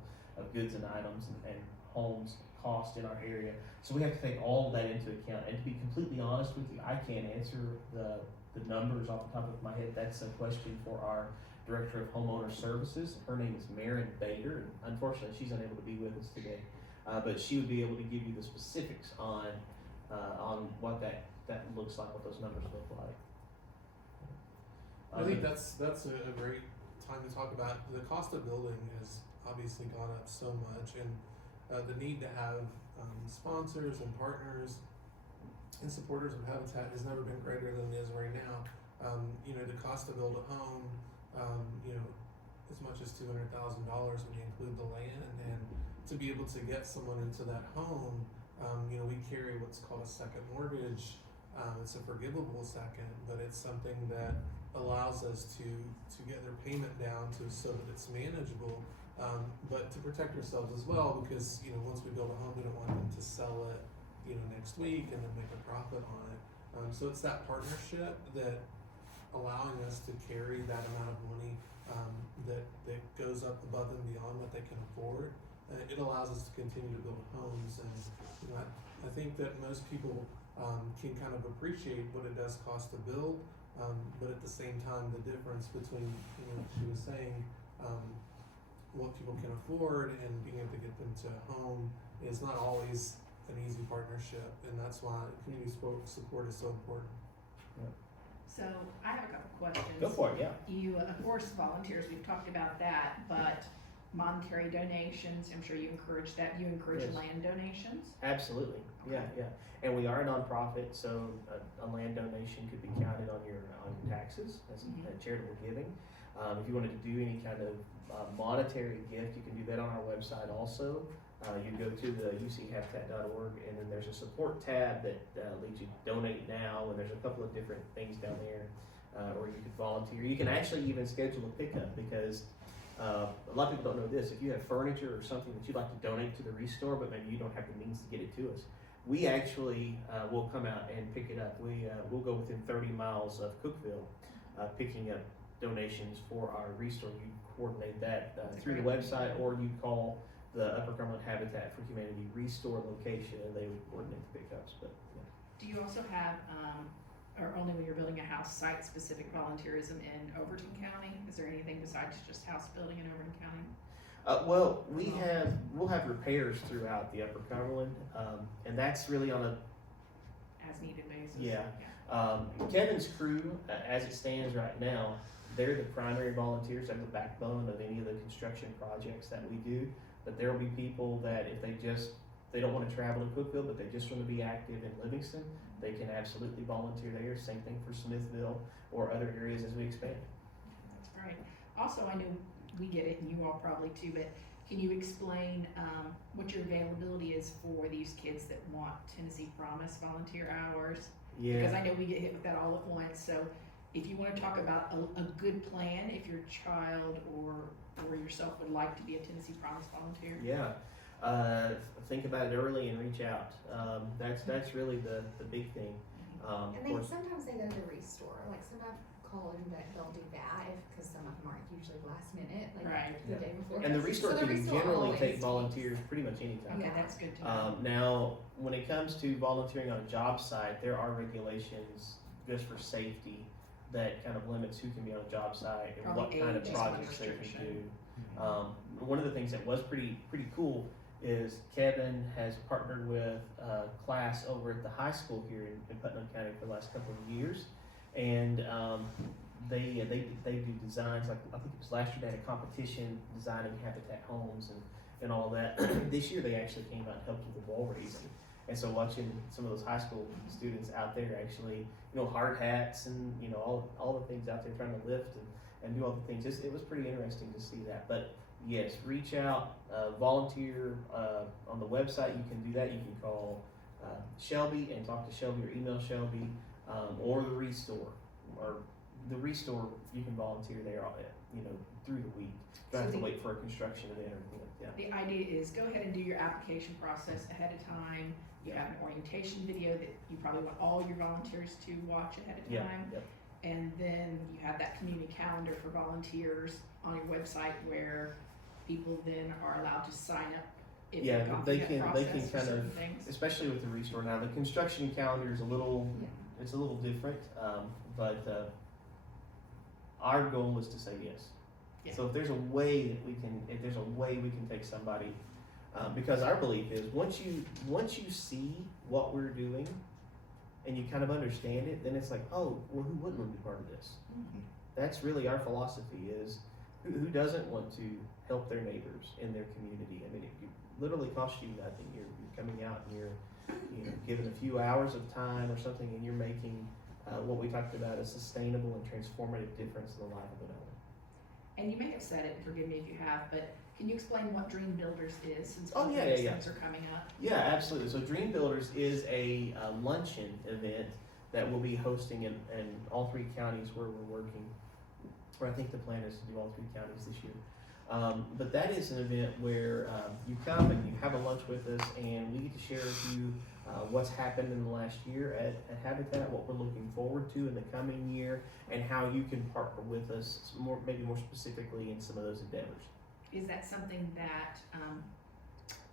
goods and items and homes cost in our area. So we have to take all of that into account. And to be completely honest with you, I can't answer the numbers off the top of my head. That's a question for our Director of Homeowner Services. Her name is Maren Bader, and unfortunately she's unable to be with us today. But she would be able to give you the specifics on what that looks like, what those numbers look like. I think that's a great time to talk about. The cost of building has obviously gone up so much, and the need to have sponsors and partners and supporters of Habitat has never been greater than it is right now. You know, the cost to build a home, you know, as much as $200,000 when you include the land, and to be able to get someone into that home, you know, we carry what's called a second mortgage. It's a forgivable second, but it's something that allows us to get their payment down so that it's manageable, but to protect ourselves as well, because, you know, once we build a home, we don't want them to sell it, you know, next week and then make a profit on it. So it's that partnership that allowing us to carry that amount of money that goes up above and beyond what they can afford. It allows us to continue to build homes, and you know, I think that most people can kind of appreciate what it does cost to build, but at the same time, the difference between, you know, she was saying, what people can afford and being able to get them to a home is not always an easy partnership, and that's why community support is so important. So I have a couple questions. Go for it, yeah. You, of course, volunteers, we've talked about that, but monetary donations, I'm sure you encourage that. You encourage Yes. land donations? Absolutely, yeah. And we are a nonprofit, so a land donation could be counted on your taxes as charitable giving. If you wanted to do any kind of monetary gift, you can do that on our website also. You go to the uchabitat.org, and then there's a support tab that leads you to donate now, and there's a couple of different things down there, or you could volunteer. You can actually even schedule a pickup, because a lot of people don't know this. If you have furniture or something that you'd like to donate to the Restore, but maybe you don't have the means to get it to us, we actually will come out and pick it up. We'll go within 30 miles of Cookeville, picking up donations for our Restore. You coordinate that through the website, or you call the Upper Cumberland Habitat for Humanity Restore location, and they would coordinate the pickups. But yeah. Do you also have, or only when you're building a house, site-specific volunteerism in Overton County? Is there anything besides just house building in Overton County? Well, we'll have repairs throughout the Upper Cumberland, and that's really on a As needed basis? Yeah. Kevin's crew, as it stands right now, they're the primary volunteers. They're the backbone of any of the construction projects that we do. But there will be people that if they don't want to travel to Cookeville, but they just want to be active in Livingston, they can absolutely volunteer there. Same thing for Smithville or other areas as we expand. That's great. Also, I know we get it, and you all probably too, but can you explain what your availability is for these kids that want Tennessee Promise volunteer hours? Yeah. Because I know we get hit with that all at once. So if you want to talk about a good plan, if your child or yourself would like to be a Tennessee Promise volunteer. Yeah. Think about it early and reach out. That's really the big thing. And sometimes they go to Restore, like some I've called and that they'll do that because some of them aren't usually last minute, like Right. the day before. And the Restore So the can Restore generally always take volunteers pretty much anytime. Okay, that's good to know. Now, when it comes to volunteering on a job site, there are regulations just for safety that kind of limits who can be on a job site and what Probably kind of age is one projects they can do. restriction. One of the things that was pretty cool is Kevin has partnered with a class over at the high school here in Putnam County for the last couple of years, and they do designs. Like I think it was last year they had a competition designing habitat homes and all that. This year they actually came out and helped with the wall raising, and so watching some of those high school students out there actually, hard hats and all the things out there trying to lift and do all the things. It was pretty interesting to see that. But yes, reach out, volunteer on the website. You can do that. You can call Shelby and talk to Shelby or email Shelby, or the Restore. Or the Restore, you can volunteer there, through the week. You don't have to wait for a construction event or anything like that. The idea is go ahead and do your application process ahead of time. You have an orientation video that you probably want all your volunteers to watch ahead of time. Yep. And then you have that community calendar for volunteers on your website where people then are allowed to sign up. If Yeah, they've gone they through that can process for kind certain of, things. especially with the Restore now. The construction calendar is a little different, but our goal is to say yes. Yeah. So if there's a way that we can take somebody, because our belief is once you see what we're doing and you kind of understand it, then it's like, oh, well, who wouldn't want to be part of this? Mhm. That's really our philosophy is who doesn't want to help their neighbors in their community? I mean, it literally costs you nothing. You're coming out and you're giving a few hours of time or something, and you're making what we talked about a sustainable and transformative difference in the life of another. And you may have said it, and forgive me if you have, but can you explain what Dream Builders is since Oh, all yeah, these yeah, things are coming up? Yeah, absolutely. So Dream Builders is a luncheon event that we'll be hosting in all three counties where we're working. Or I think the plan is to do all three counties this year. But that is an event where you come and you have a lunch with us, and we get to share with you what's happened in the last year at Habitat, what we're looking forward to in the coming year, and how you can partner with us maybe more specifically in some of those endeavors. Is that something that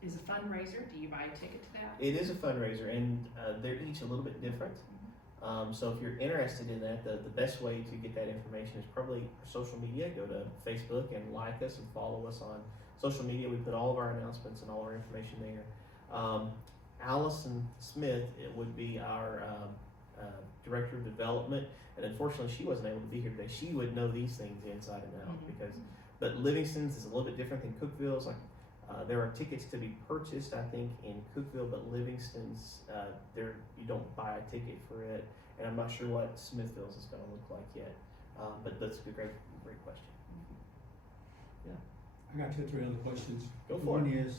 is a fundraiser? Do you buy a ticket to that? It is a fundraiser, and they're each a little bit different. So if you're interested in that, the best way to get that information is probably social media. Go to Facebook and like us and follow us on social media. We put all of our announcements and all our information there. Allison Smith, it would be our Director of Development, and unfortunately she wasn't able to be here today. She would know these things inside and out but Livingston's is a little bit different than Cookeville's. Like there are tickets to be purchased, I think, in Cookeville, but Livingston's, you don't buy a ticket for it, and I'm not sure what Smithville's is going to look like yet. But that's a great question. I got 2 or 3 other questions. Go for One is,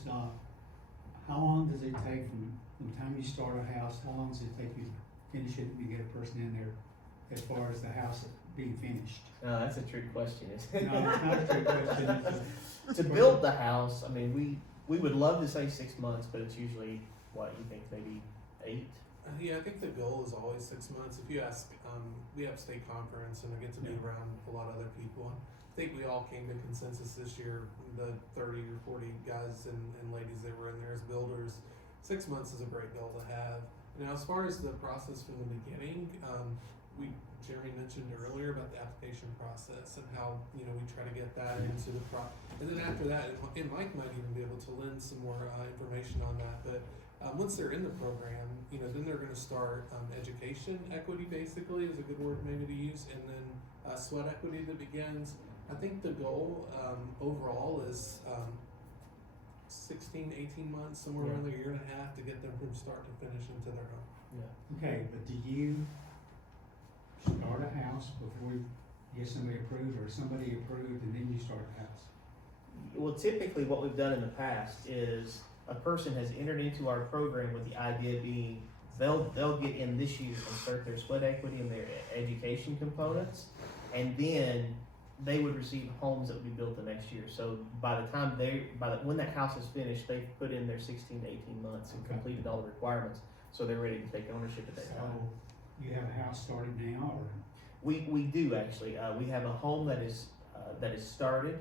how long does it take from the time you start a house, how long does it take you to finish it and you get a person in there as far as the house being finished? That's a trick question. No, it's not a trick question. To build the house, I mean, we would love to say 6 months, but it's usually, what, you think, maybe 8? Yeah, I think the goal is always 6 months. If you ask, we have state conference and I get to be around a lot of other people. I think we all came to consensus this year, the 30 or 40 guys and ladies that were in there as builders. 6 months is a great goal to have. Now, as far as the process from the beginning, Jeremy mentioned earlier about the application process and how, we try to get that into the and then after that, and Mike might even be able to lend some more information on that, but once they're in the program, then they're going to start education equity, basically, is a good word maybe to use, and then sweat equity that begins. I think the goal overall is 16, 18 months, somewhere around a year and a half to get them from start to finish into their home. Yeah. Okay, but do you start a house before you get somebody approved, or somebody approved and then you start the house? Well, typically what we've done in the past is a person has entered into our program with the idea being they'll get in this year and start their sweat equity and their education components, and then they would receive homes that would be built the next year. So by the time when that house is finished, they've put in their 16 to 18 months and completed all the requirements, so they're ready to take ownership at that time. You have a house started now, or? We do actually. We have a home that is started.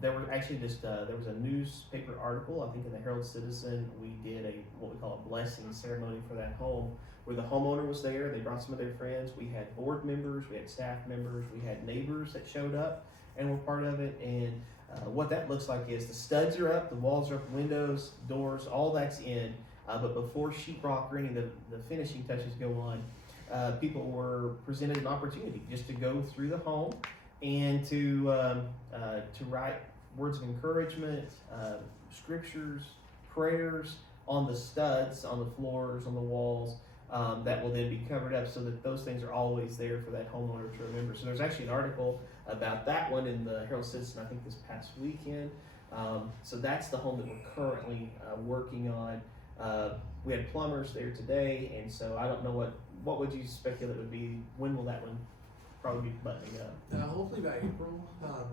There was a newspaper article, I think in the Herald Citizen. We did what we call a blessing ceremony for that home, where the homeowner was there. They brought some of their friends. We had board members, we had staff members, we had neighbors that showed up and were part of it. And What that looks like is the studs are up, the walls are up, windows, doors, all that's in. But before sheetrock or any of the finishing touches go on, people were presented an opportunity just to go through the home and to write words of encouragement, scriptures, prayers on the studs, on the floors, on the walls, that will then be covered up so that those things are always there for that homeowner to remember. So there's actually an article about that one in the Herald-Citizen, I think this past weekend. So that's the home that we're currently working on. We had plumbers there today, and so I don't know what would you speculate would be, when will that one probably be buttoning up? Hopefully by April.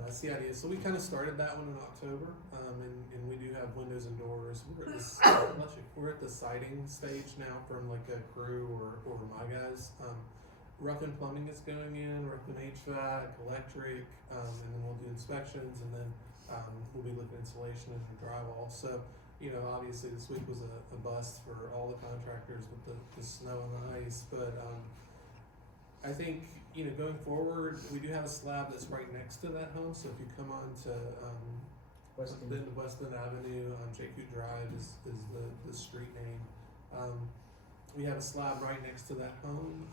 That's the idea. So we kind of started that one in October, and we do have windows and doors. We're at this, we're at the siding stage now from like a crew or my guys. Rough and plumbing is going in, rough and HVAC, electric, and then we'll do inspections, and then we'll be looking at insulation and drywall. So, you know, obviously this week was a bust for all the contractors with the snow and the ice, but I think, you know, going forward, we do have a slab that's right next to that home. So if you come on to Weston Avenue, J.Q. Drive is the street name. We have a slab right next to that home,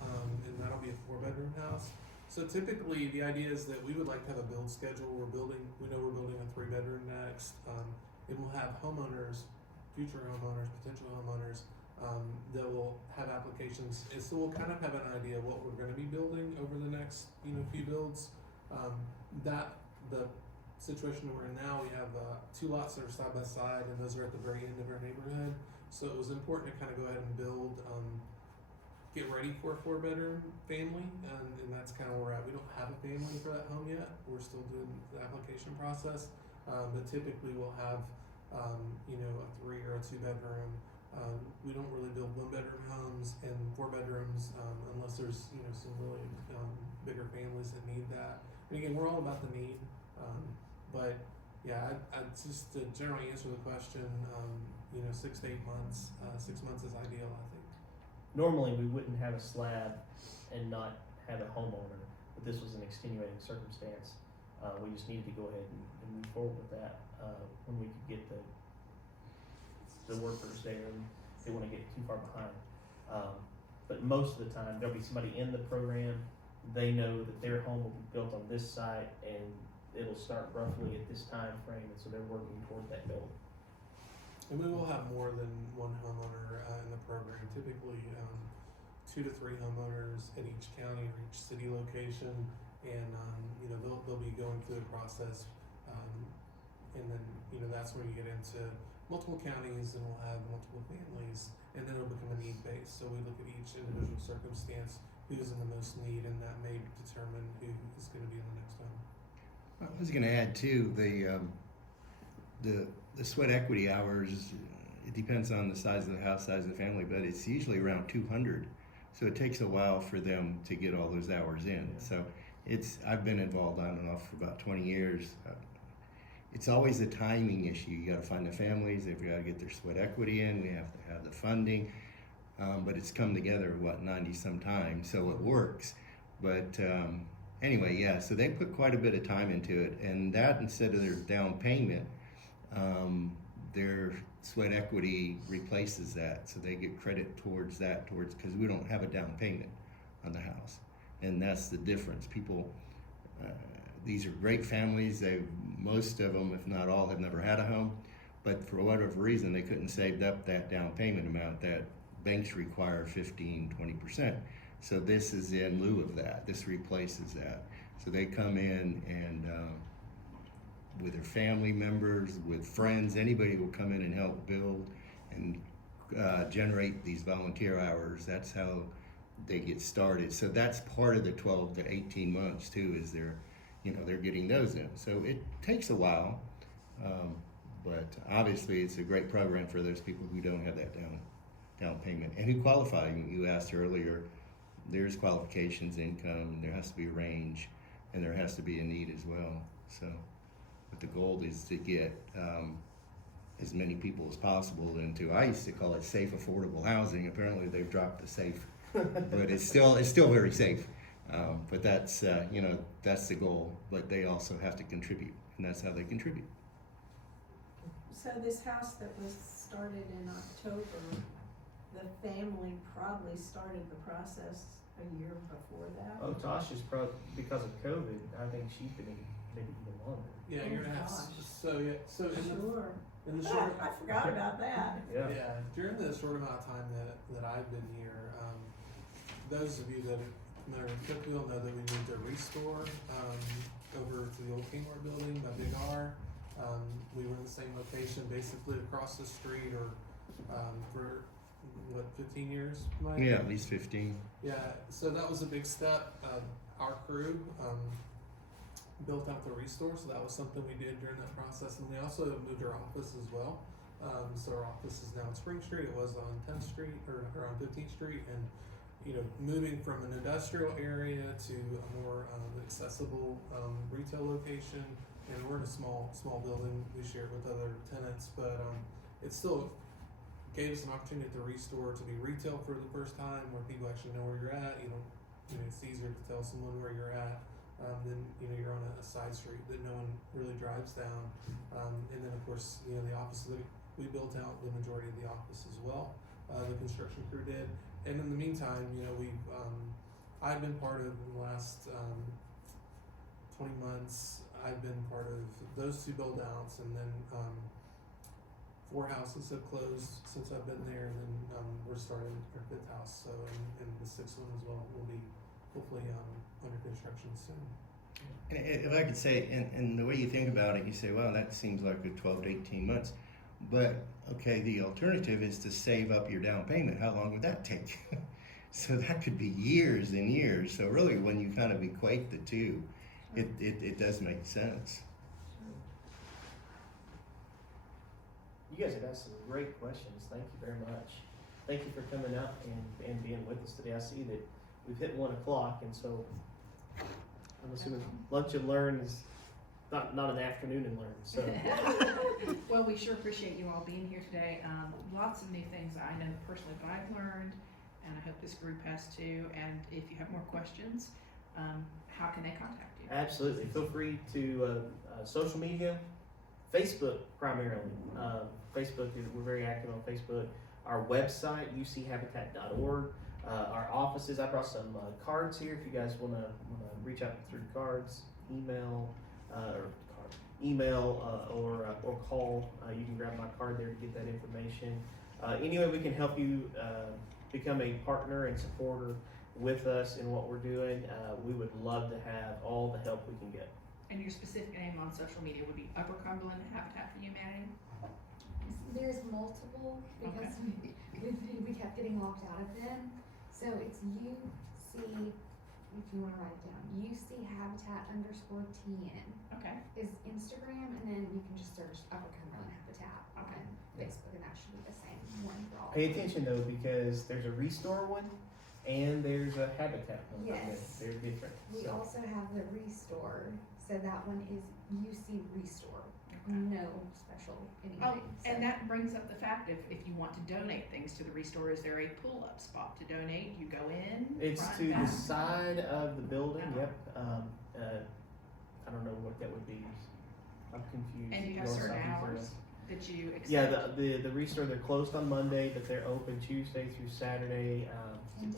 and that'll be a 4-bedroom house. So typically, the idea is that we would like to have a build schedule. We know we're building a 3-bedroom next, and we'll have homeowners, future homeowners, potential homeowners, that will have applications. And so we'll kind of have an idea of what we're going to be building over the next, you know, few builds. The situation we're in now, we have 2 lots that are side by side, and those are at the very end of our neighborhood. So it was important to kind of go ahead and build, get ready for a 4-bedroom family, and that's kind of where we're at. We don't have a family for that home yet. We're still doing the application process, but typically we'll have, you know, a 3 or a 2-bedroom. We don't really build 1-bedroom homes and 4 bedrooms unless there's, you know, some really bigger families that need that. And again, we're all about the need, but yeah, I just to generally answer the question, you know, 6 to 8 months. 6 months is ideal, I think. Normally, we wouldn't have a slab and not have a homeowner, but this was an extenuating circumstance. We just needed to go ahead and move forward with that when we could get the workers there, and they want to get too far behind. But most of the time, there'll be somebody in the program. They know that their home will be built on this site, and it'll start roughly at this time frame, and so they're working toward that goal. And we will have more than one homeowner in the program. Typically, 2 to 3 homeowners at each county or each city location, and you know, they'll be going through the process, and then, you know, that's where you get into multiple counties, and we'll have multiple families, and then it'll become a need base. So we look at each individual circumstance, who's in the most need, and that may determine who is going to be in the next home. I was going to add too, the sweat equity hours, it depends on the size of the house, size of the family, but it's usually around 200. So it takes a while for them to get all those hours in. So I've been involved on and off for about 20 years. It's always a timing issue. You got to find the families, they've got to get their sweat equity in, we have to have the funding. But it's come together, 90 some time, so it works. But anyway, yeah, so they put quite a bit of time into it, and that instead of their down payment, their sweat equity replaces that, so they get credit towards that, because we don't have a down payment on the house, and that's the difference. People, these are great families. Most of them, if not all, have never had a home, but for whatever reason, they couldn't save up that down payment amount that banks require 15-20%. So this is in lieu of that. This replaces that. So they come in and with their family members, with friends, anybody will come in and help build and generate these volunteer hours. That's how they get started. So that's part of the 12 to 18 months too, is they're getting those in. So it takes a while, but obviously it's a great program for those people who don't have that down payment and who qualify. You asked earlier, there's qualifications, income, there has to be a range, and there has to be a need as well. So, but the goal is to get as many people as possible into, I used to call it safe, affordable housing. Apparently they've dropped the safe, but it's still very safe. But that's that's the goal. But they also have to contribute. and that's how they contribute. So this house that was started in October, the family probably started the process a year before that? Oh, Tasha's probably, because of COVID, I think she's been maybe even longer. Yeah, Oh, you're gonna have, gosh. so in Sure. in the Oh, short, I forgot about that. Yeah. yeah, during the short amount of time that I've been here, those of you that are in Cookville know that we moved to Restore, over to the old Kmart building by Big R. We were in the same location, basically across the street, or, for, what, 15 years, Mike? Yeah, at least 15. Yeah, so that was a big step. Our crew built out the Restore, so that was something we did during that process. And we also moved our office as well. So our office is now on Spring Street. It was on 10th Street or on 15th Street. And, moving from an industrial area to a more accessible retail location. And we're in a small building. We share it with other tenants, but it still gave us an opportunity at the Restore to be retail for the first time, where people actually know where you're at. It's easier to tell someone where you're at than you're on a side street that no one really drives down. And then of course the office that we built out the majority of the office as well. The construction crew did, and in the meantime, we've I've been part of in the last 20 months. I've been part of those 2 build outs, and then 4 houses have closed since I've been there, and then we're starting our 5th house, so and the 6th one as well will be hopefully under construction soon. And if I could say, and the way you think about it, you say, well, that seems like a 12 to 18 months. But, okay, the alternative is to save up your down payment. How long would that take? So that could be years and years. So really, when you kind of equate the two, it does make sense. You guys have asked some great questions. Thank you very much. Thank you for coming out and being with us today. I see that we've hit 1 o'clock, and so I'm assuming lunch and learn is not an afternoon and learn. So Well, we sure appreciate you all being here today. Lots of new things I know personally that I've learned, and I hope this group has too. And if you have more questions, how can they contact you? absolutely, feel free to social media, Facebook primarily. Facebook, we're very active on Facebook. Our website, uchabitat.org. Our offices, I brought some cards here if you guys want to reach out through cards, email, or call. You can grab my card there to get that information. Any way we can help you become a partner and supporter with us in what we're doing, we would love to have all the help we can get. And your specific name on social media would be Upper Cumberland Habitat for Humanity? There's multiple, because we kept getting locked out of them. So it's UC, if you wanna write it down, UC Habitat _TN Okay. is Instagram, and then you can just search Upper Cumberland Habitat on Facebook, and that should be the same one for all. Pay attention though, because there's a Restore one and there's a Habitat one. Yes. They're different. We So, also have the Restore, so that one is UC Restore, Okay. no special anything. Oh, so. and that brings up the fact if you want to donate things to the Restore, is there a pull-up spot to donate? You go in, it's front, to the back? side of the building. Uh-huh. Yep. I don't know what that would be. I'm confused. And you have North, certain south, east, or hours west. that you accept? Yeah, the Restore, they're closed on Monday, but they're open Tuesday through Saturday,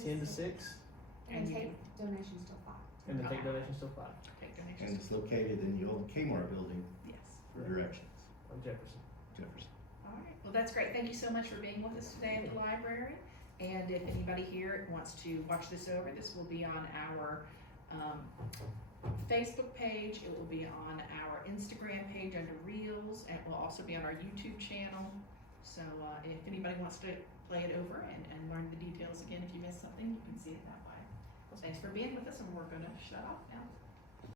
10 to 6, And And they you take donations till 5. and they take Okay. donations till 5 Take And donations? it's located in the old Kmart building Yes. for directions. on Jefferson. Jefferson. All right, well, that's great. Thank you so much for being with us today at the library. And if anybody here wants to watch this over, this will be on our Facebook page. It will be on our Instagram page under Reels, and it will also be on our YouTube channel. So if anybody wants to play it over and learn the details again, if you missed something, you can see it that way. Thanks for being with us, and we're going to shut off now.